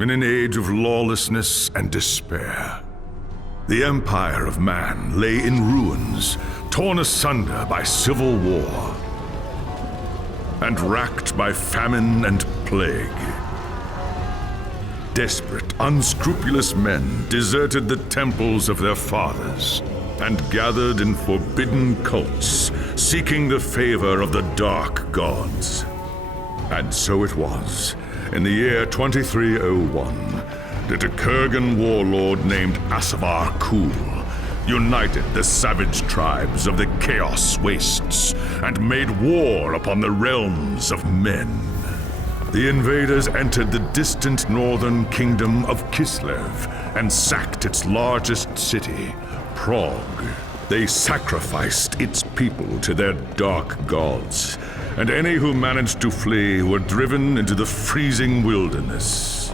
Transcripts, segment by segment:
in an age of lawlessness and despair. The empire of man lay in ruins, torn asunder by civil war, and racked by famine and plague. Desperate, unscrupulous men deserted the temples of their fathers and gathered in forbidden cults, seeking the favor of the dark gods. And so it was, in the year 2301, that a Kurgan warlord named Asavar Kul united the savage tribes of the Chaos Wastes and made war upon the realms of men. The invaders entered the distant northern kingdom of Kislev and sacked its largest city, Prague. They sacrificed its people to their dark gods, and any who managed to flee were driven into the freezing wilderness.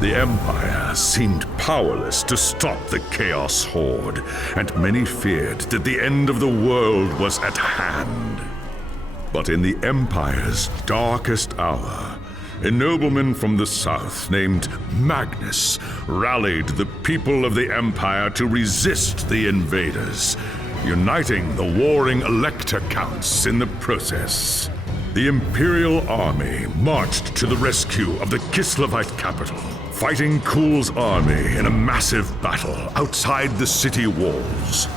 The Empire seemed powerless to stop the Chaos Horde, and many feared that the end of the world was at hand. But in the Empire's darkest hour, a nobleman from the south named Magnus rallied the people of the Empire to resist the invaders, uniting the warring Elector Counts in the process. The Imperial Army marched to the rescue of the Kislevite capital, fighting Kul's army in a massive battle outside the city walls.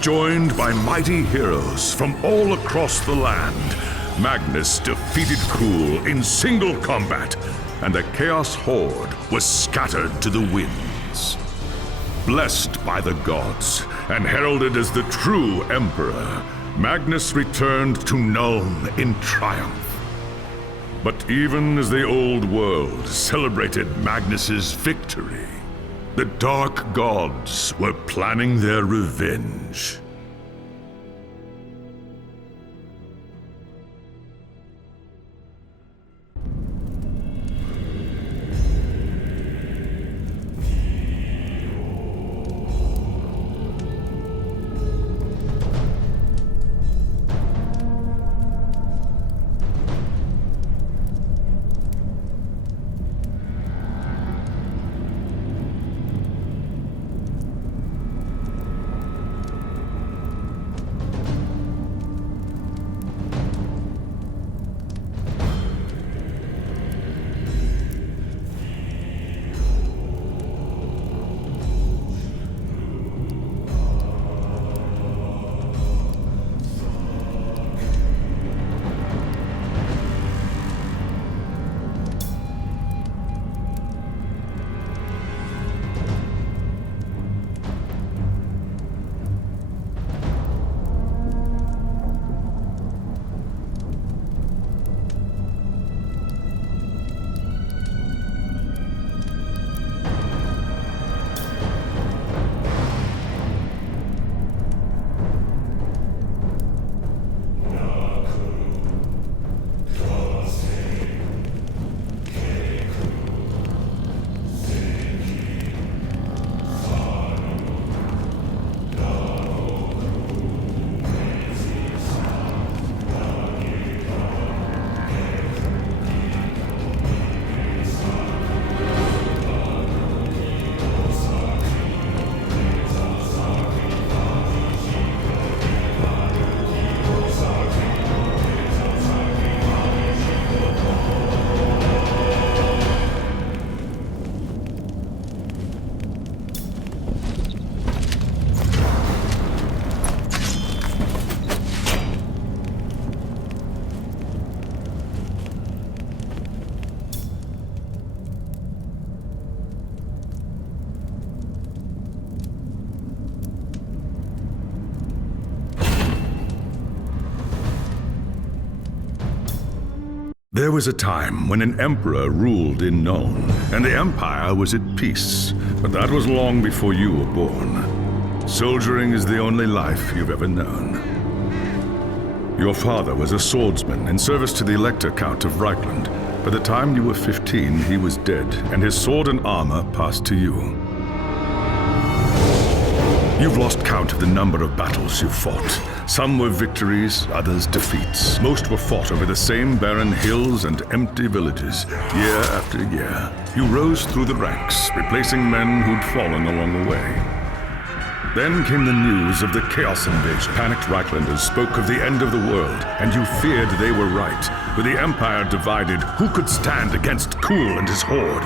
Joined by mighty heroes from all across the land, Magnus defeated Kul in single combat, and the Chaos Horde was scattered to the winds. Blessed by the gods and heralded as the true Emperor, Magnus returned to Nuln in triumph. But even as the old world celebrated Magnus's victory, the dark gods were planning their revenge. There was a time when an emperor ruled in Nuln, and the Empire was at peace. But that was long before you were born. Soldiering is the only life you've ever known. Your father was a swordsman in service to the Elector Count of Reichland. By the time you were 15, he was dead, and his sword and armor passed to you. You've lost count of the number of battles you've fought. Some were victories, others defeats. Most were fought over the same barren hills and empty villages, year after year. You rose through the ranks, replacing men who'd fallen along the way. Then came the news of the Chaos invasion. Panicked Reichlanders spoke of the end of the world, and you feared they were right. With the Empire divided, who could stand against Kuhl and his horde?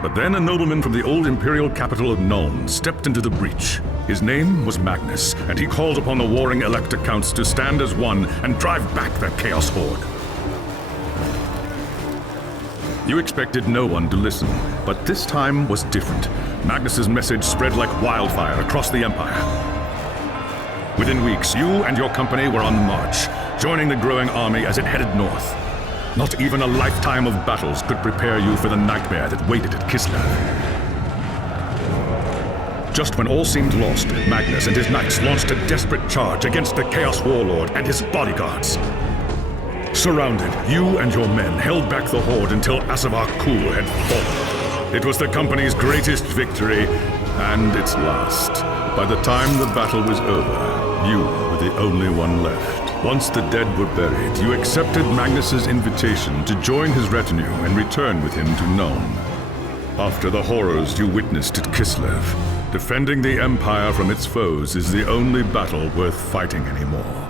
But then a nobleman from the old imperial capital of Nuln stepped into the breach. His name was Magnus, and he called upon the warring Elector Counts to stand as one and drive back the Chaos horde. You expected no one to listen, but this time was different. Magnus's message spread like wildfire across the Empire. Within weeks, you and your company were on the march, joining the growing army as it headed north. Not even a lifetime of battles could prepare you for the nightmare that waited at Kislev. Just when all seemed lost, Magnus and his knights launched a desperate charge against the Chaos Warlord and his bodyguards. Surrounded, you and your men held back the horde until Asavar Kuhl had fallen. It was the company's greatest victory, and its last. By the time the battle was over, you were the only one left. Once the dead were buried, you accepted Magnus's invitation to join his retinue and return with him to Nuln. After the horrors you witnessed at Kislev, defending the Empire from its foes is the only battle worth fighting anymore.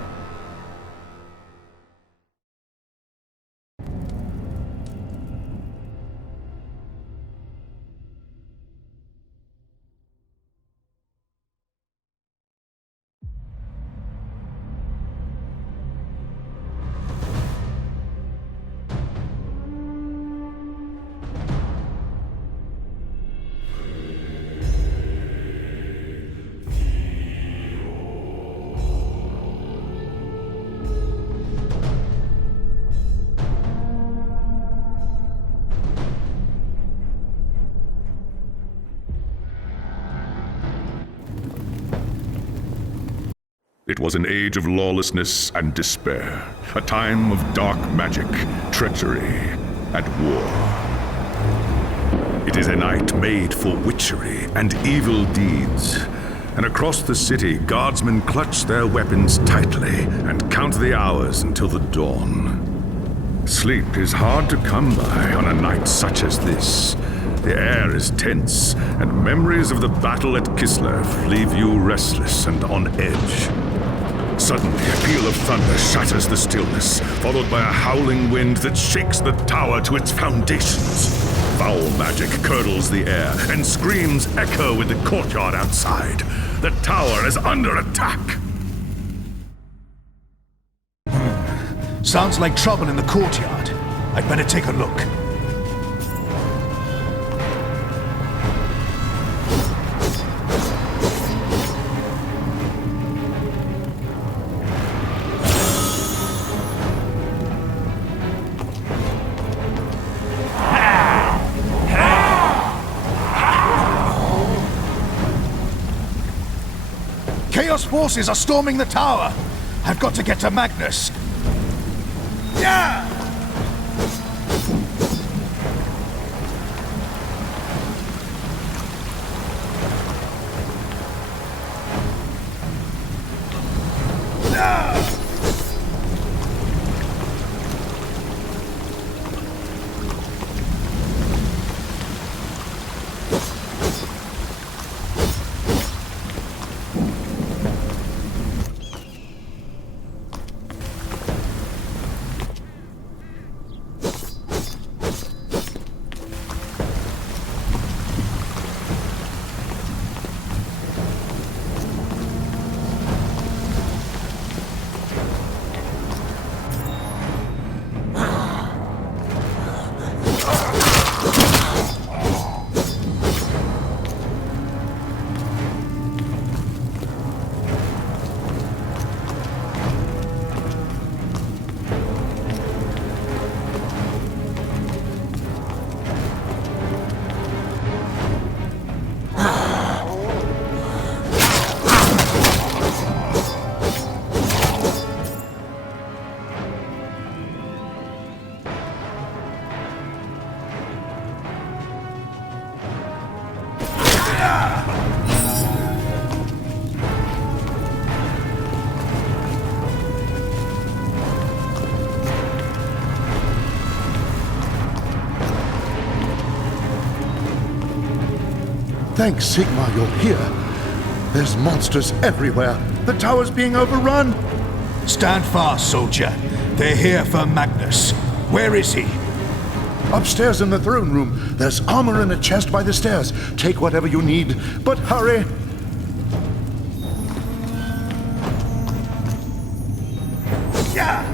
It was an age of lawlessness and despair, a time of dark magic, treachery, and war. It is a night made for witchery and evil deeds, and across the city, guardsmen clutch their weapons tightly and count the hours until the dawn. Sleep is hard to come by on a night such as this. The air is tense, and memories of the battle at Kislev leave you restless and on edge. Suddenly, a peal of thunder shatters the stillness, followed by a howling wind that shakes the tower to its foundations. Foul magic curdles the air, and screams echo in the courtyard outside. The tower is under attack. Sounds like trouble in the courtyard. I'd better take a look. Chaos forces are storming the tower. I've got to get to Magnus. Yeah! Thanks, Sigmar, you're here. There's monsters everywhere. The tower's being overrun. Stand fast, soldier. They're here for Magnus. Where is he? Upstairs in the throne room. There's armor in a chest by the stairs. Take whatever you need, but hurry. Yeah!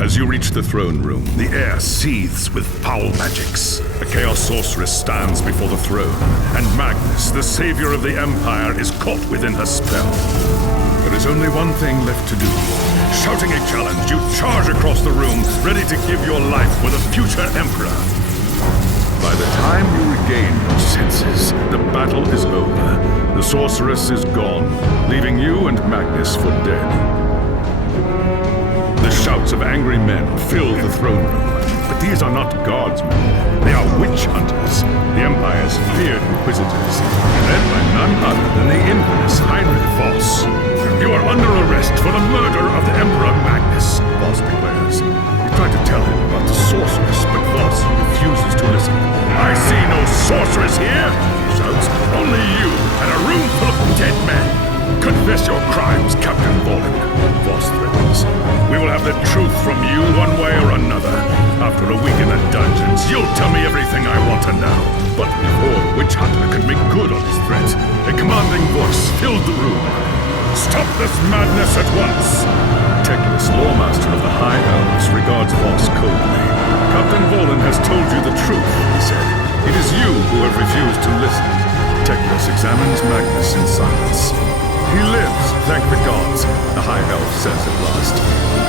As you reach the throne room, the air seethes with foul magics. A Chaos Sorceress stands before the throne, and Magnus, the savior of the Empire, is caught within her spell. There is only one thing left to do. Shouting a challenge, you charge across the room, ready to give your life for the future Emperor. By the time you regain your senses, the battle is over. The Sorceress is gone, leaving you and Magnus for dead. The shouts of angry men fill the throne room, but these are not guardsmen. They are witch hunters, the Empire's feared inquisitors, led by none other than the infamous Heinrich Voss. You are under arrest for the murder of the Emperor Magnus, Voss declares. You try to tell him about the sorceress, but Voss refuses to listen. I see no sorceress here, he shouts. Only you and a room full of dead men. Confess your crimes, Captain Volin, Voss threatens. We will have the truth from you one way or another. After a week in the dungeons, you'll tell me everything I want to know. But before Witch Hunter could make good on his threat, a commanding voice filled the room. Stop this madness at once! Teclis, Lawmaster of the High Elves, regards Voss coldly. Captain Volin has told you the truth, he said. It is you who have refused to listen. Teclis examines Magnus in silence. He lives, thank the gods, the High Elf says at last.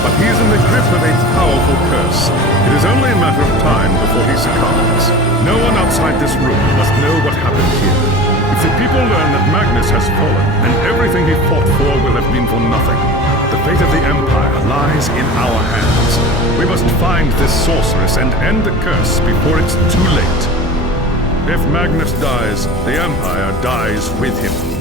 But he is in the grip of a powerful curse. It is only a matter of time before he succumbs. No one outside this room must know what happened here. If the people learn has fallen, and everything he fought for will have been for nothing. The fate of the Empire lies in our hands. We must find this sorceress and end the curse before it's too late. If Magnus dies, the Empire dies with him.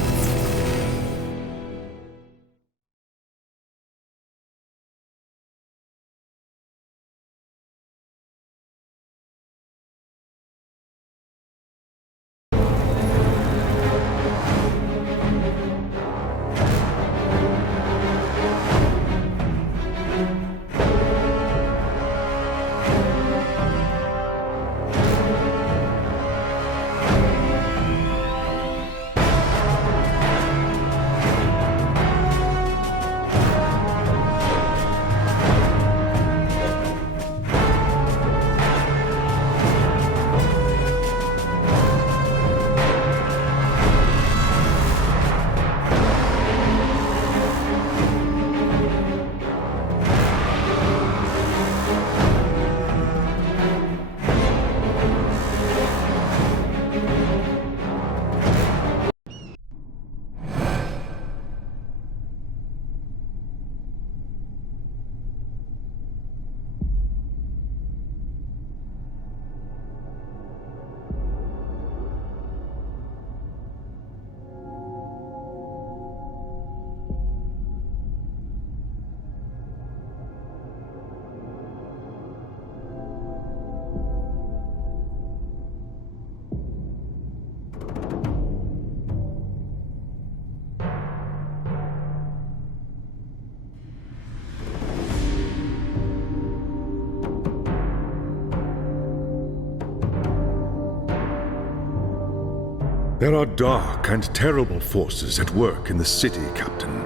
There are dark and terrible forces at work in the city, Captain.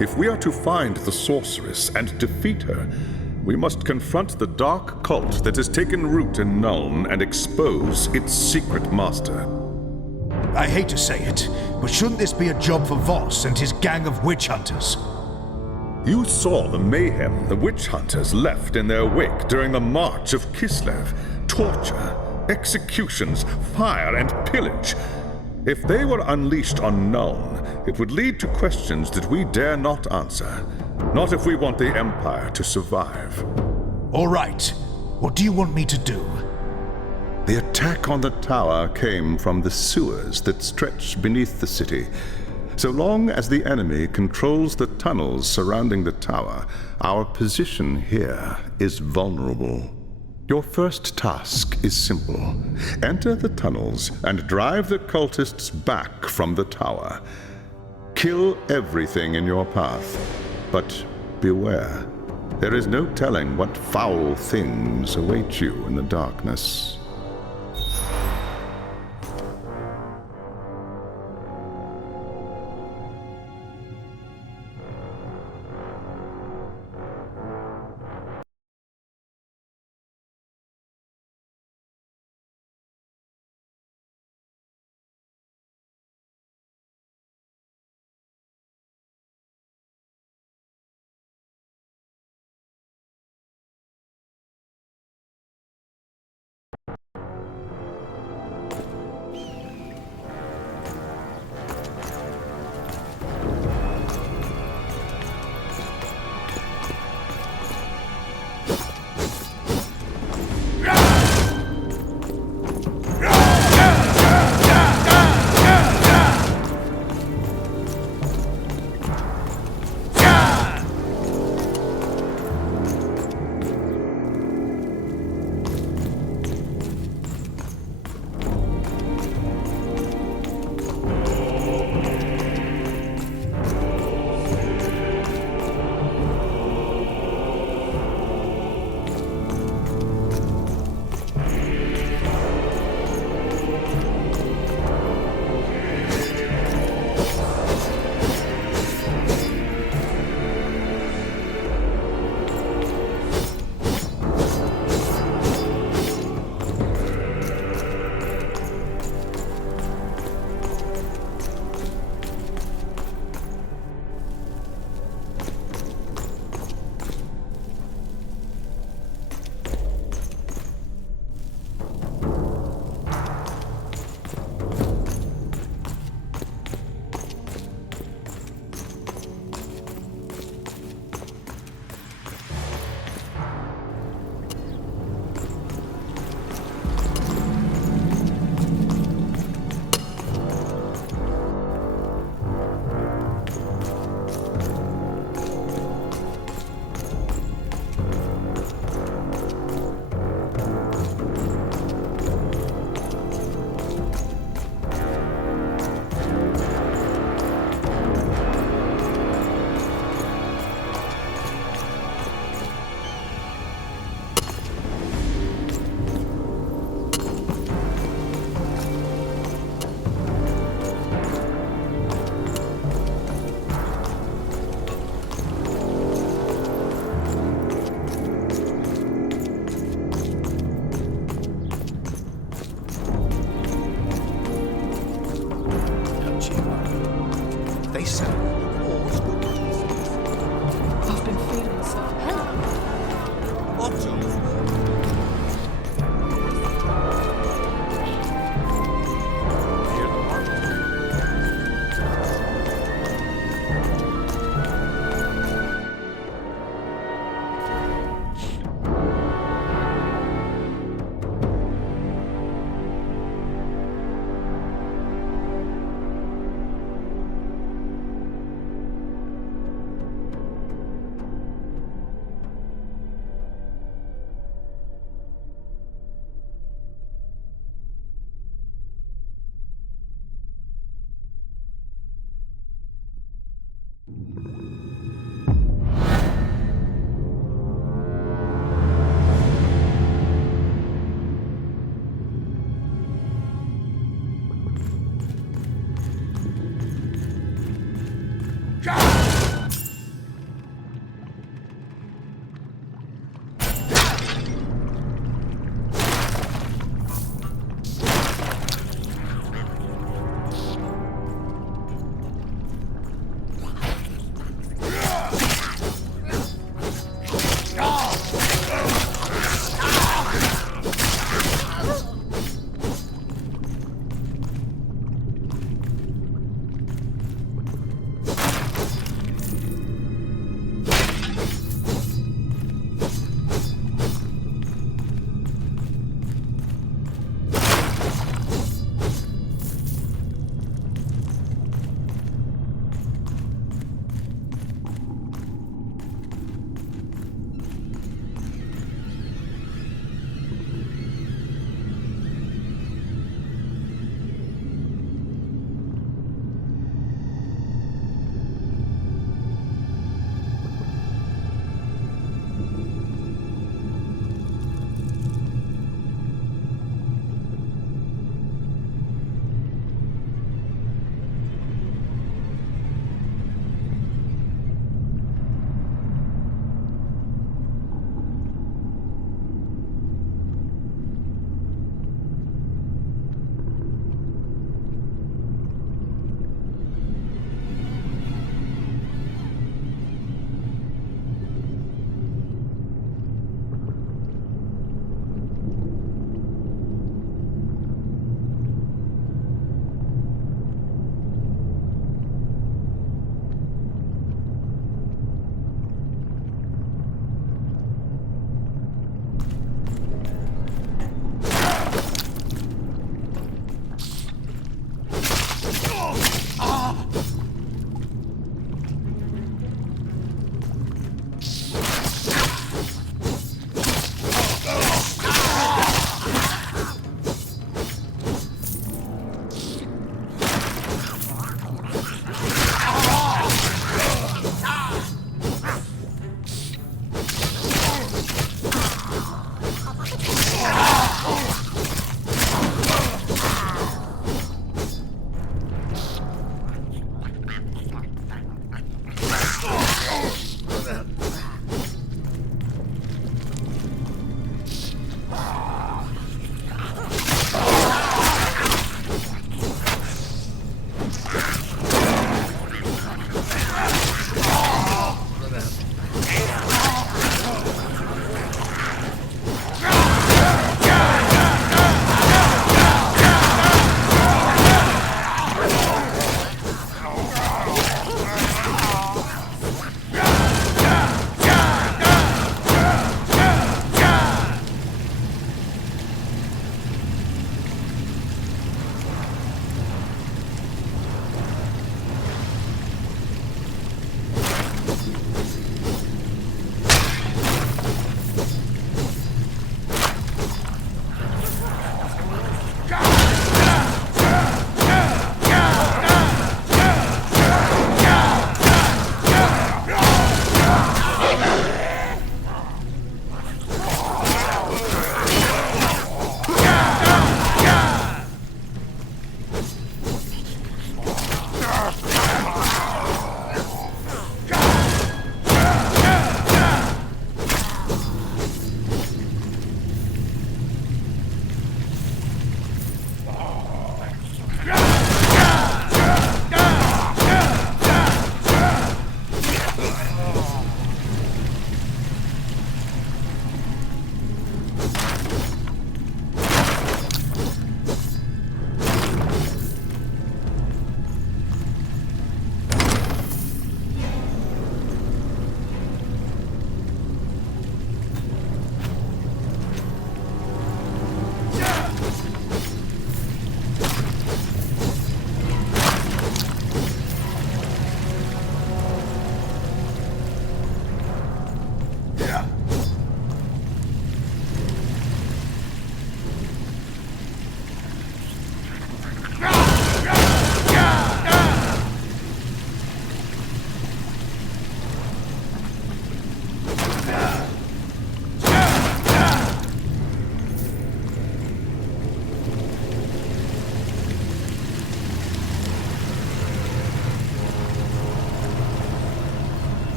If we are to find the sorceress and defeat her, we must confront the dark cult that has taken root in Nuln and expose its secret master. I hate to say it, but shouldn't this be a job for Voss and his gang of witch hunters? You saw the mayhem the witch hunters left in their wake during the March of Kislev. Torture, executions, fire, and pillage. If they were unleashed on Nuln, it would lead to questions that we dare not answer. Not if we want the Empire to survive. All right. What do you want me to do? The attack on the tower came from the sewers that stretch beneath the city. So long as the enemy controls the tunnels surrounding the tower, our position here is vulnerable. Your first task is simple. Enter the tunnels and drive the cultists back from the tower. Kill everything in your path, but beware. There is no telling what foul things await you in the darkness.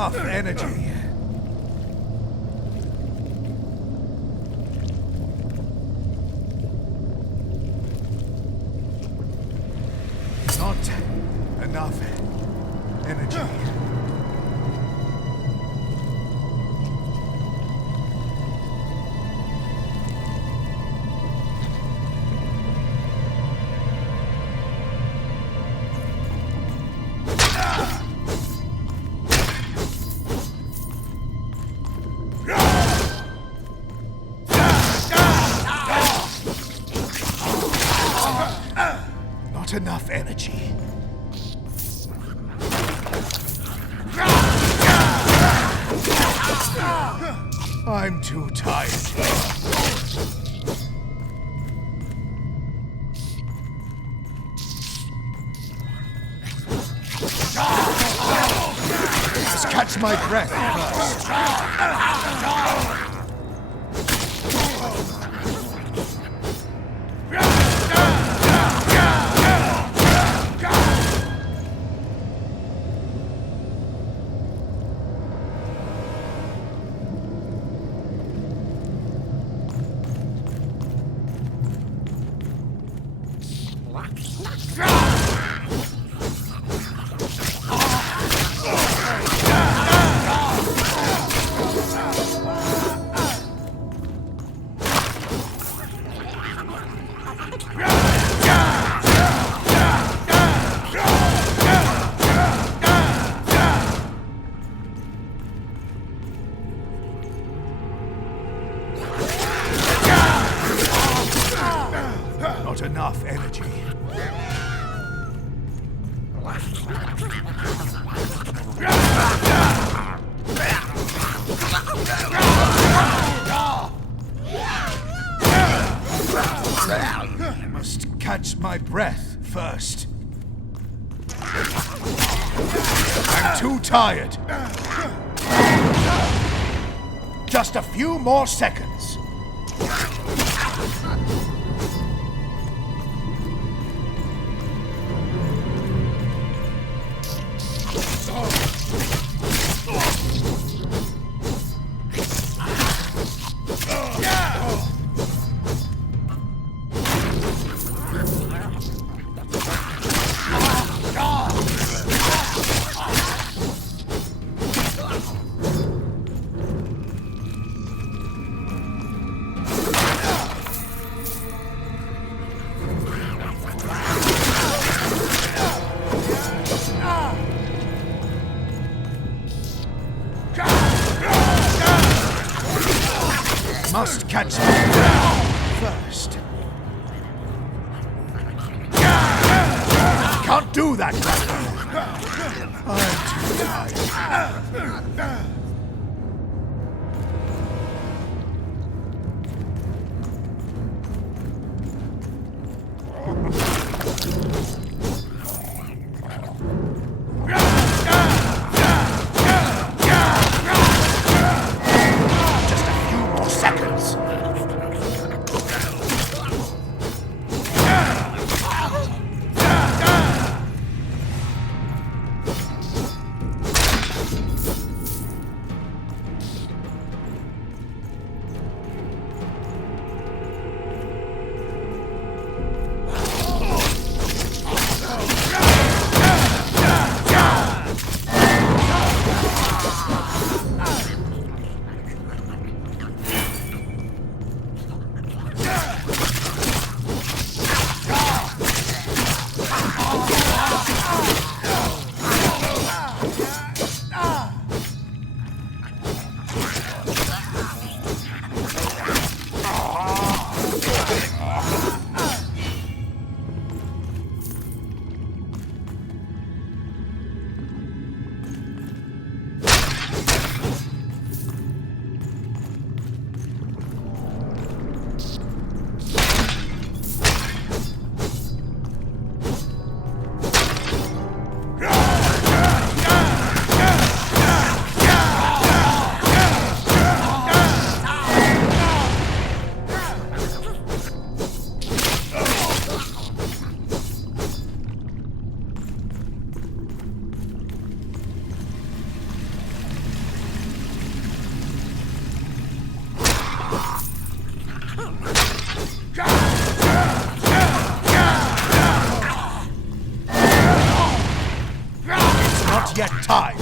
enough energy. Not enough energy. Not enough energy. I'm too tired. Let's catch my breath first. Not enough energy. I must catch my breath first. I'm too tired. Just a few more seconds. Must catch him first. Can't do that. I'm too tired. It's not yet time.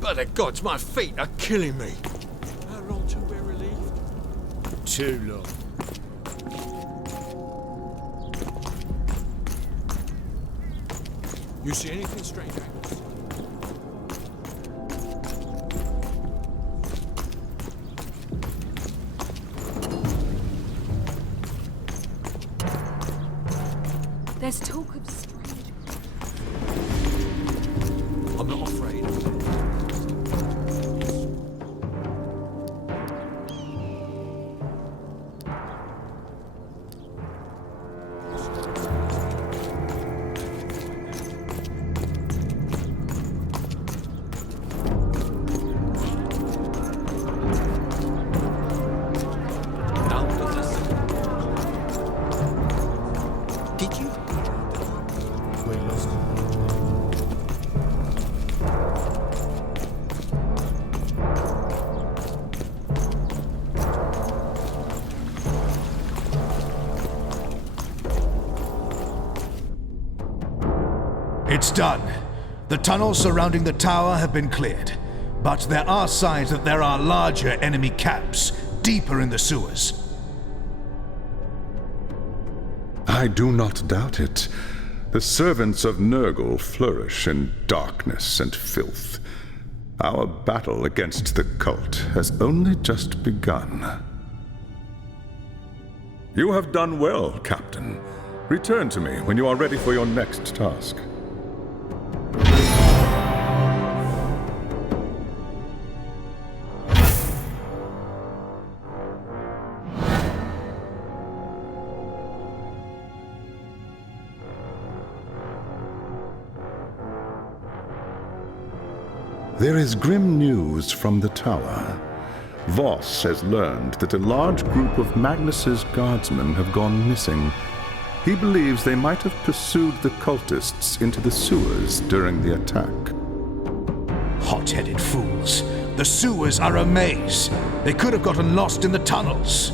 By the gods, my feet are killing me. How long till we're relieved? Too long. You see anything strange, Agnes? There's talk of strange. I'm not afraid. Did you? We lost him. It's done. The tunnels surrounding the tower have been cleared. But there are signs that there are larger enemy camps deeper in the sewers. I do not doubt it. The servants of Nurgle flourish in darkness and filth. Our battle against the cult has only just begun. You have done well, Captain. Return to me when you are ready for your next task. There is grim news from the tower. Voss has learned that a large group of Magnus's guardsmen have gone missing. He believes they might have pursued the cultists into the sewers during the attack. Hot-headed fools. The sewers are a maze. They could have gotten lost in the tunnels.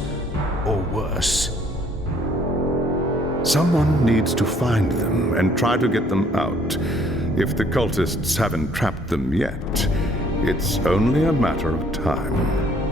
Or worse. Someone needs to find them and try to get them out. If the cultists haven't trapped them yet, it's only a matter of time.